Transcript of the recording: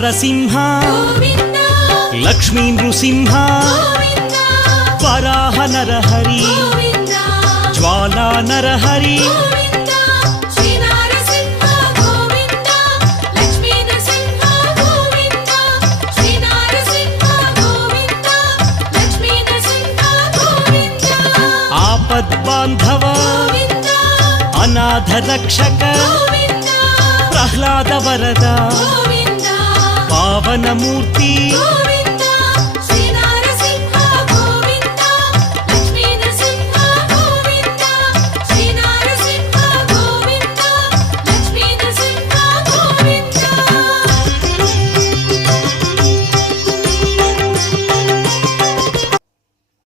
నారసింహ లక్ష్మీ నృసింహ వరాహ నరహరి జ్వాలా నరహరి ఆపద్బాంధవ అనాథ రక్షక ప్రహ్లాద వరద పావనమూర్తి